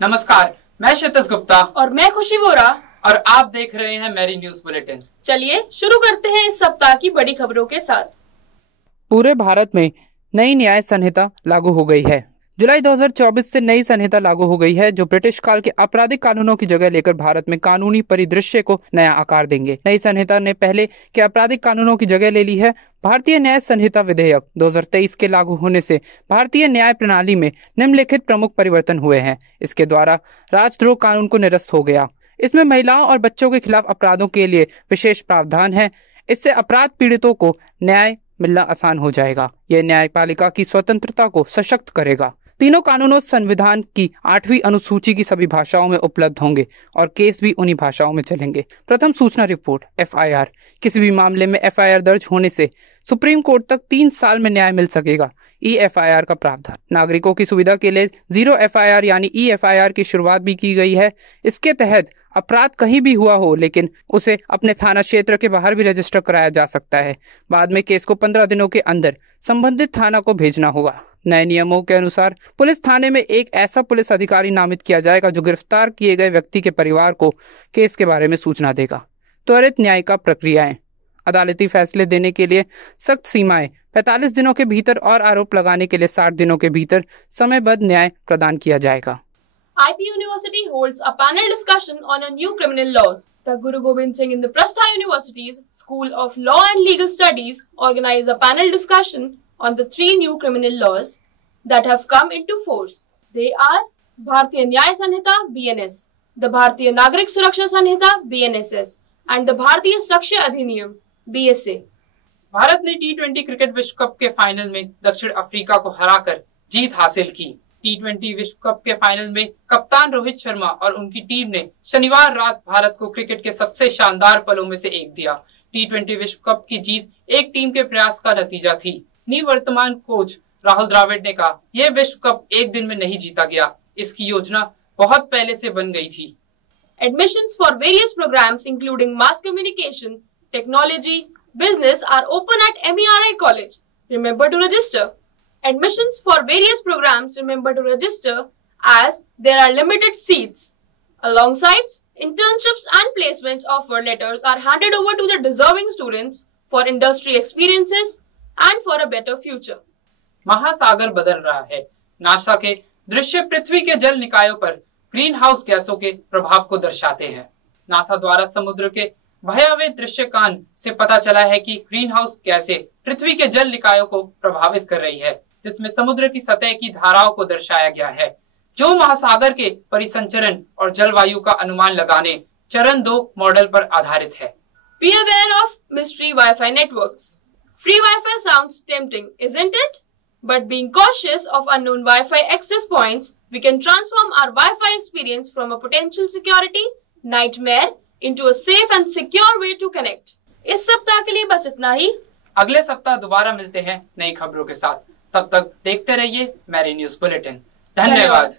नमस्कार, मैं क्षितिज गुप्ता और मैं खुशी वोरा और आप देख रहे हैं मेरी न्यूज बुलेटिन। चलिए शुरू करते हैं इस सप्ताह की बड़ी खबरों के साथ। पूरे भारत में नई न्याय संहिता लागू हो गई है। जुलाई 2024 से नई संहिता लागू हो गई है, जो ब्रिटिश काल के आपराधिक कानूनों की जगह लेकर भारत में कानूनी परिदृश्य को नया आकार देंगे। नई संहिता ने पहले के आपराधिक कानूनों की जगह ले ली है। भारतीय न्याय संहिता विधेयक 2023 के लागू होने से भारतीय न्याय प्रणाली में निम्नलिखित प्रमुख परिवर्तन हुए हैं। इसके द्वारा राजद्रोह कानून को निरस्त हो गया। इसमें महिलाओं और बच्चों के खिलाफ अपराधों के लिए विशेष प्रावधान है। इससे अपराध पीड़ितों को न्याय मिलना आसान हो जाएगा। यह न्यायपालिका की स्वतंत्रता को सशक्त करेगा। तीनों कानूनों संविधान की 8वीं अनुसूची की सभी भाषाओं में उपलब्ध होंगे और केस भी उन्हीं भाषाओं में चलेंगे। प्रथम सूचना रिपोर्ट FIR। किसी भी मामले में FIR दर्ज होने से सुप्रीम कोर्ट तक 3 साल में न्याय मिल सकेगा। eFIR का प्रावधान। नागरिकों की सुविधा के लिए 0 FIR यानी eFIR की शुरुआत भी की गई है। इसके तहत अपराध कहीं भी हुआ हो लेकिन उसे अपने थाना क्षेत्र के बाहर भी रजिस्टर कराया जा सकता है। बाद में केस को 15 दिनों के अंदर संबंधित थाना को भेजना होगा। नए नियमों के अनुसार पुलिस थाने में एक ऐसा पुलिस अधिकारी नामित किया जाएगा जो गिरफ्तार किए गए व्यक्ति के परिवार को केस के बारे में सूचना देगा। त्वरित न्यायिक प्रक्रियाएं। अदालती फैसले देने के लिए सख्त सीमाएं। 45 दिनों के भीतर और आरोप लगाने के लिए 60 दिनों के भीतर समयबद्ध न्याय प्रदान किया जाएगा। IP University holds a panel discussion on a new criminal laws. The Guru Gobind Singh Indraprastha University's School of Law and Legal Studies organized a panel discussion on the 3 new criminal laws that have come into force. They are Bharatiya Nyaya Sanhita BNS, the Bharatiya Nagrik Suraksha Sanhita BNSS, and the Bharatiya Sakshya Adhiniyam BSA. Bharat ने T20 cricket विश्व cup के final में दक्षिण Africa को हराकर जीत हासिल की। T20 विश्व कप के फाइनल में कप्तान रोहित शर्मा और उनकी टीम ने शनिवार रात भारत को क्रिकेट के सबसे शानदार पलों में से एक दिया। T20 विश्व कप की जीत एक टीम के प्रयास का नतीजा थी। निवर्तमान कोच राहुल द्रविड़ ने कहा, यह विश्व कप एक दिन में नहीं जीता गया, इसकी योजना बहुत पहले से बन गई थी। Admissions for various programs including mass communication, technology, business are open at MERI College. Remember to register. Admissions for various programs remember to register as there are limited seats. Alongside, internships and placements offer letters are handed over to the deserving students for industry experiences and for a better future. महासागर बदल रहा है। NASA के दृश्य पृथ्वी के जल निकायों पर ग्रीन हाउस गैसों के प्रभाव को दर्शाते हैं। नासा द्वारा समुद्र के भयावह दृश्यकान से पता चला है कि ग्रीन हाउस गैसें पृथ्वी के जल निकायों को प्रभावित कर रही है, जिसमें समुद्र की सतह की धाराओं को दर्शाया गया है, जो महासागर के परिसंचरण और जलवायु का अनुमान लगाने चरण 2 मॉडल पर आधारित है। Be aware of mystery Wi-Fi networks. Free Wi-Fi sounds tempting, isn't it? But being cautious of unknown Wi-Fi access points, we can transform our Wi-Fi experience from a potential security nightmare into a safe and secure way to connect. इस सप्ताह के लिए बस इतना ही। अगले सप्ताह दोबारा मिलते हैं नई खबरों के साथ। तब तक देखते रहिए मेरी न्यूज बुलेटिन। धन्यवाद।